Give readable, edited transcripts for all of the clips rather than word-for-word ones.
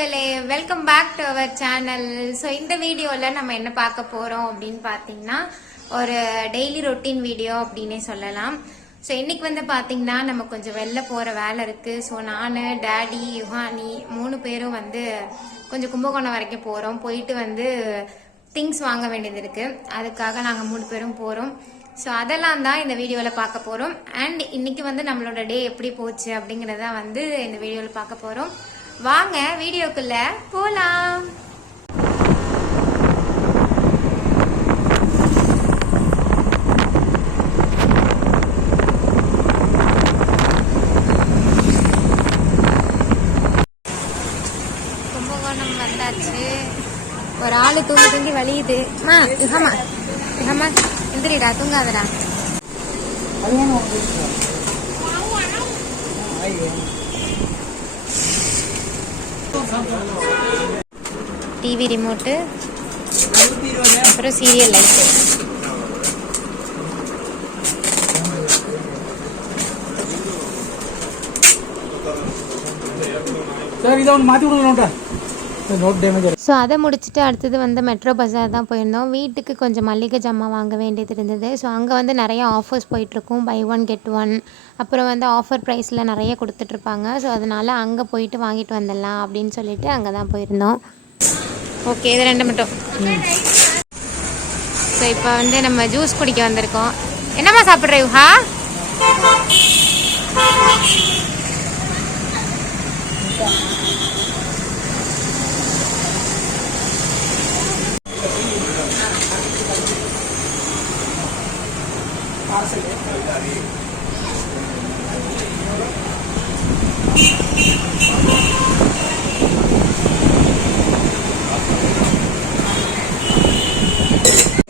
மக்களே, welcome back to our channel. So இந்த வீடியோவில் நம்ம என்ன பார்க்க போகிறோம் அப்படின்னு பார்த்தீங்கன்னா, ஒரு டெய்லி ரொட்டீன் வீடியோ அப்படின்னே சொல்லலாம். ஸோ இன்னைக்கு வந்து பார்த்தீங்கன்னா நம்ம கொஞ்சம் வெளில போகிற வேலை இருக்குது. ஸோ நான், டேடி, யுஹானி 3 பேரும் வந்து கொஞ்சம் கும்பகோணம் வரைக்கும் போகிறோம். போயிட்டு வந்து திங்ஸ் வாங்க வேண்டியது இருக்குது. அதுக்காக நாங்கள் 3 பேரும் போகிறோம். ஸோ அதெல்லாம் தான் இந்த வீடியோவில் பார்க்க போகிறோம். அண்ட் இன்னைக்கு வந்து நம்மளோட டே எப்படி போச்சு அப்படிங்கிறத வந்து இந்த வீடியோவில் பார்க்க போகிறோம். வாங்க வீடியோக்குள்ள போலாம். கும்பகோணம் வந்தாச்சு. ஒரு ஆளு தூங்கி வலியுது. எந்திரிடா, தூங்காதடா. டிவி ரிமோட்டு, அப்புறம் சீரியல் லைட்டு. ஸோ அதை முடிச்சுட்டு அடுத்தது வந்து மெட்ரோ பஜார் தான் போயிருந்தோம். வீட்டுக்கு கொஞ்சம் மல்லிகை ஜாமான் வாங்க வேண்டியது இருந்தது. ஸோ அங்கே வந்து நிறைய ஆஃபர்ஸ் போயிட்டுருக்கும். பை 1 கெட் 1, அப்புறம் வந்து ஆஃபர் ப்ரைஸில் நிறைய கொடுத்துட்ருப்பாங்க. ஸோ அதனால் அங்கே போயிட்டு வாங்கிட்டு வந்துடலாம் அப்படின்னு சொல்லிட்டு அங்கே தான் போயிருந்தோம். ஓகே, இது 2 மட்டும். ஸோ இப்போ வந்து நம்ம ஜூஸ் குடிக்க வந்திருக்கோம். என்னம்மா சாப்பிட்ற யுஹா?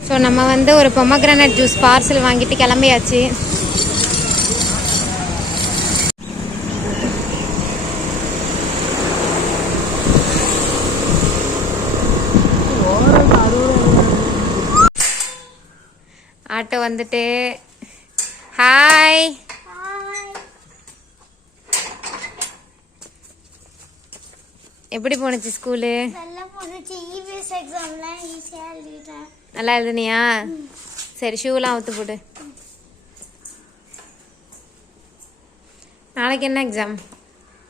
ஸோ நம்ம வந்து ஒரு பொமக்ரானட் ஜூஸ் பார்சல் வாங்கிட்டு கிளம்பியாச்சு. ஆட்டோ வந்துட்டு ஹாய். எப்படி போனுச்சு ஸ்கூலு? நல்லா எழுதுனியா? சரி, ஷூலாம் அவுத்து போடு. நாளைக்கு என்ன எக்ஸாம்?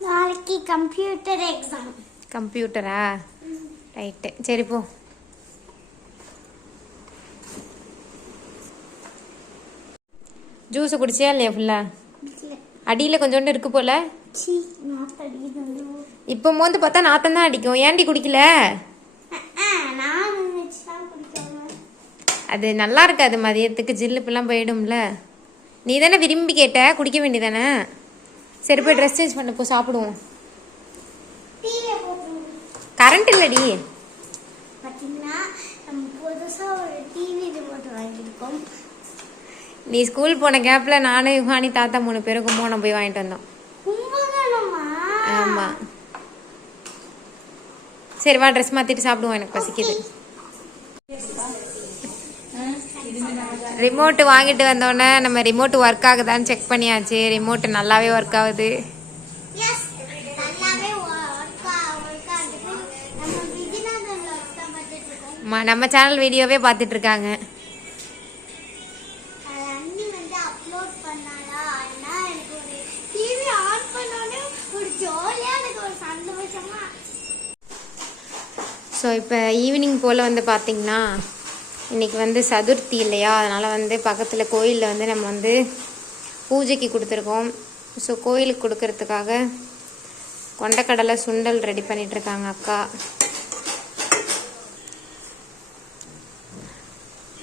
நாளைக்கு கம்ப்யூட்டர் எக்ஸாம். கம்ப்யூட்டரா? ரைட்டு, சரி போ. ஜூஸை குடிச்சியா இல்லையா? ஃபுல்லா அடியில் கொஞ்சோண்டு இருக்கு போல. இப்போ மோந்து பார்த்தா நாத்தம் தான் அடிக்கும். ஏன்டி குடிக்கல? அது நல்லா இருக்காது, மதியத்துக்கு ஜில்லுப்பெல்லாம் போயிடும்ல. நீ தானே விரும்பி கேட்ட, குடிக்க வேண்டியதானே? சரி, போய் ட்ரெஸ் சேஞ்ச் பண்ண போ, சாப்பிடுவோம். கரண்ட் இல்லடி. நீ ஸ்கூல் போன கேப்பில் நானும் யுகானி தாத்தா 3 பேரும் கும்பகோணம் போய் வாங்கிட்டு வந்தோம். ஆமாம். சரி வா, ட்ரெஸ் மாற்றிட்டு சாப்பிடுவோம், எனக்கு பசிக்குது. ரிமோட்டு வாங்கிட்டு வந்தோடனே நம்ம ரிமோட் ஒர்க் ஆகுதான்னு செக் பண்ணியாச்சு. ரிமோட் நல்லாவே ஒர்க் ஆகுது. நம்ம சேனல் வீடியோவே பார்த்துட்டு இருக்காங்க. ஸோ இப்போ ஈவினிங் போல் வந்து பார்த்திங்கன்னா, இன்றைக்கி வந்து சதுர்த்தி இல்லையா, அதனால் வந்து பக்கத்தில் கோயிலில் வந்து நம்ம வந்து பூஜைக்கு கொடுத்துருக்கோம். ஸோ கோயிலுக்கு கொடுக்கறதுக்காக கொண்டக்கடலை சுண்டல் ரெடி பண்ணிகிட்ருக்காங்க அக்கா.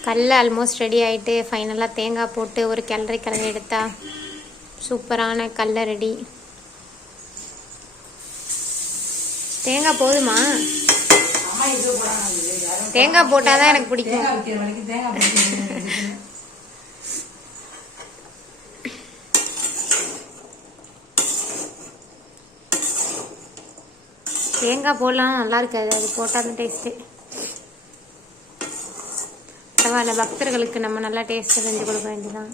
கல் ஆல்மோஸ்ட் ரெடி ஆகிட்டு ஃபைனலாக தேங்காய் போட்டு ஒரு கிளறி எடுத்தால் சூப்பரான கடலை ரெடி. தேங்காய் போதுமா? தேங்காய் போட்டாதான் எனக்கு பிடிக்கும். தேங்காய் போடலாம், நல்லா இருக்காது. அது போட்டால் தான் டேஸ்ட்டு. பரவாயில்ல, பக்தர்களுக்கு நம்ம நல்லா டேஸ்ட்டு செஞ்சு கொடுக்க வேண்டியதான்.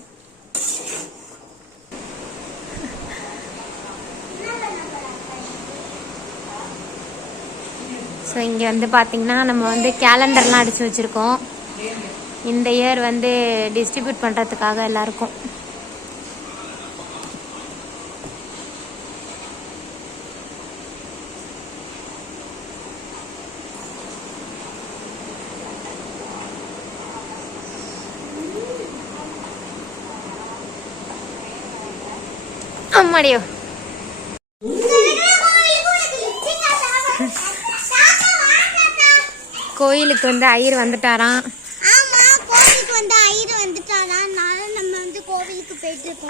ஸோ இங்கே வந்து பார்த்திங்கன்னா நம்ம வந்து கேலண்டர்லாம் அடித்து வச்சுருக்கோம். இந்த இயர் வந்து டிஸ்ட்ரிபியூட் பண்ணுறதுக்காக எல்லாருக்கும். அம்மாடியோ கோயிலுக்கு வந்து ஐயர் வந்துட்டாராம்.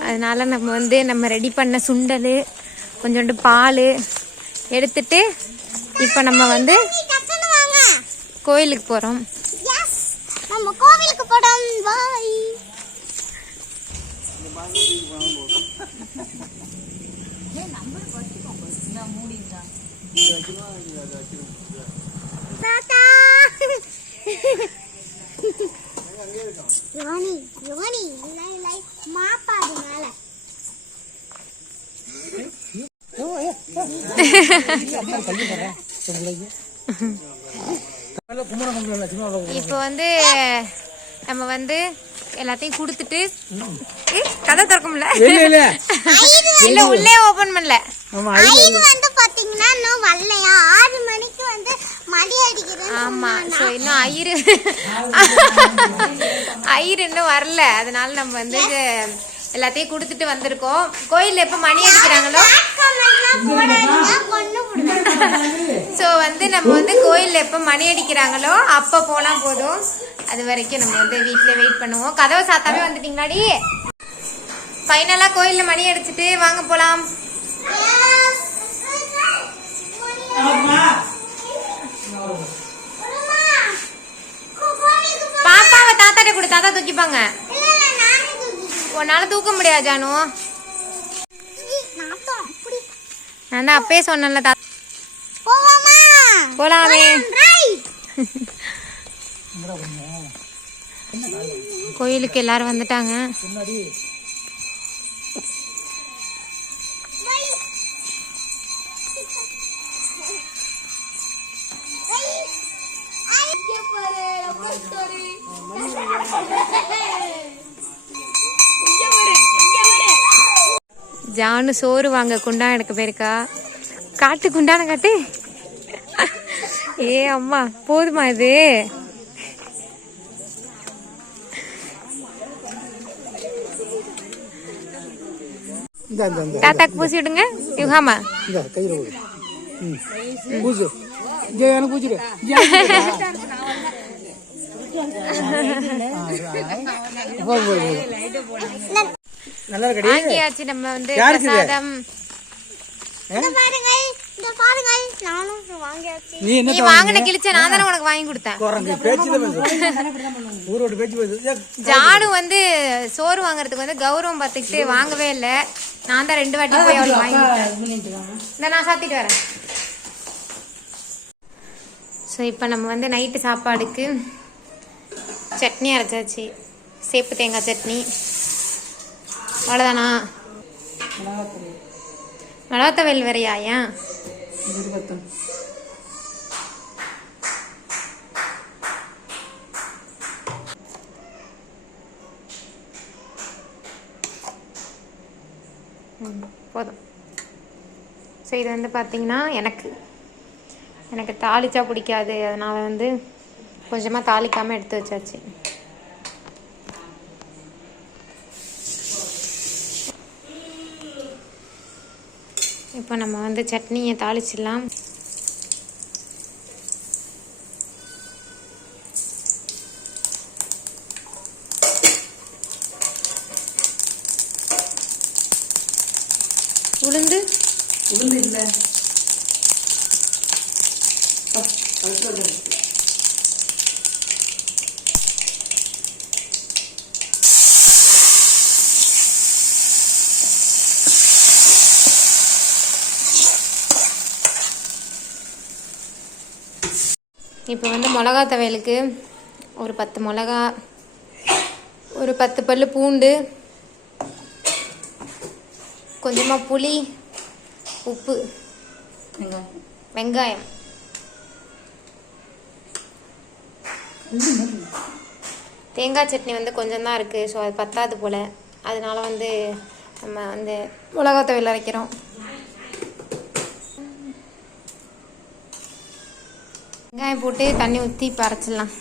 அதனால நம்ம வந்து நம்ம ரெடி பண்ண சுண்டல் கொஞ்சோண்டு பால் எடுத்துட்டு இப்போ நம்ம வந்து கோயிலுக்கு போகிறோம். இப்போ வந்து நம்ம வந்து எல்லாத்தையும் கொடுத்துட்டு கதை திறக்கும்ல இல்ல உள்ளே ஓபன் பண்ணல. வந்து பாத்தீங்கன்னா இன்னும் வரலையா 6 மணிக்கு வந்து மணி அடிக்குது. ஆமா சோ இன்னும் ஐயர் இன்னும் வரல. அதனால நம்ம வந்து எல்லாத்தையும் கொடுத்துட்டு வந்திருக்கோம். கோயில்ல எப்ப மணி அடிக்கிறாங்களோ சோ வந்து நம்ம வந்து கோயில்ல எப்ப மணி அடிக்கிறாங்களோ அப்ப போனா போதும். அது வரைக்கும் நம்ம வந்து வீட்டுல வெயிட் பண்ணுவோம். கதவை சாத்தாமே வந்துட்டீங்களாடி? ஃபைனலா கோயில்ல மணி அடிச்சுட்டு வாங்க போலாம். பாப்பாவை தாத்தாட்ட கொடு, தாத்தா தூக்கிப்பாங்க. உன்னால தூக்க முடியாது ஜானு. நான் தான் அப்பயே சொன்னேன்ல போலாமே. கோயிலுக்கு எல்லாரும் வந்துட்டாங்க. ஜானு சோறு வாங்க குண்டான் எடுக்க போயிருக்கா. காட்டு குண்டான காட்டு. ஏ அம்மா போதுமா இது? தாத்தாக்கு பூசி விடுங்க. யுகாமா வாங்கியாச்சு. நம்ம வந்து பிரசாதம் நீ வாங்கின கிழிச்ச நான் தானே உனக்கு வாங்கி கொடுத்தேன். ஜானு வந்து சோறு வாங்குறதுக்கு வந்து கௌரவம் பார்த்துக்கிட்டு வாங்கவே இல்லை. நான் தான் 2 வாட்டி போய் அவளுக்கு வாங்கிட்டேன். நான் சாத்திட்டு வரேன். ஸோ இப்போ நம்ம வந்து நைட்டு சாப்பாடுக்கு சட்னி அரைச்சாச்சு. சேப்பு தேங்காய் சட்னி. அவ்வளோதானா? மிளகாத்தவையல் வேறையா? ஏன் போதும். ஸோ இது வந்து பார்த்தீங்கன்னா எனக்கு தாளிச்சா பிடிக்காது. அதனால வந்து கொஞ்சமாக தாளிக்காமல் எடுத்து வச்சாச்சு. இப்போ நம்ம வந்து சட்னியை தாளிச்சிடலாம். உளுந்து இல்லை இப்போ வந்து மிளகா துவையலுக்கு ஒரு 10 மிளகா, ஒரு 10 பல்லு பூண்டு, கொஞ்சமாக புளி, உப்பு, வெங்காயம் தேங்காய் சட்னி வந்து கொஞ்சம் தான் இருக்குது, ஸோ அது பத்தாது போல். அதனால வந்து நம்ம வந்து மிளகாத்தூள் அரைக்கிறோம். வெங்காயம் போட்டு தண்ணி ஊற்றி இப்போ அரைச்சிடலாம்.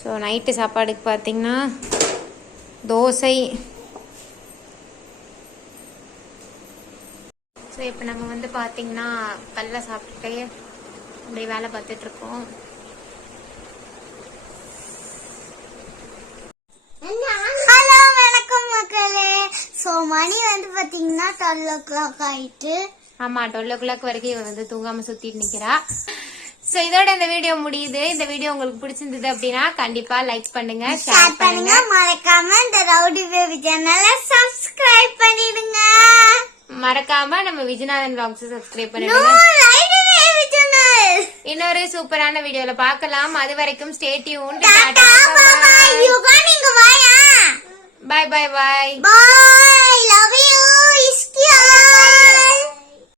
ஸோ நைட்டு சாப்பாடுக்கு பார்த்தீங்கன்னா தோசை. ஸோ இப்போ நாங்கள் வந்து பார்த்தீங்கன்னா கல்ல சாப்பிட்டுட்டே அப்படி வேலை பார்த்துட்ருக்கோம். ஹலோ வணக்கம் மக்களே. ஸோ மணி வந்து பாத்தீங்கன்னா 12 o'clock ஆயிட்டு. ஆமாம், 12 o'clock வரைக்கும் இவன் வந்து தூங்காமல் சுற்றிட்டு நிற்கிறா. ஸோ இதோட இந்த வீடியோ முடியுது. இந்த வீடியோ உங்களுக்கு பிடிச்சிருந்தது அப்படின்னா கண்டிப்பா லைக் பண்ணுங்க, ஷேர் பண்ணுங்க, மறக்காம இந்த ரவுடி பேபி சேனலை சப்ஸ்கிரைப் பண்ணிடுங்க. மறக்காம நம்ம விஜயநாதன் vlogs சப்ஸ்கிரைப் பண்ணிடுங்க. இன்னொரு சூப்பரான வீடியோல பார்க்கலாம். அது வரைக்கும் ஸ்டே டியூன்ட். நீங்க வாயா. Bye bye bye. Bye. Love you.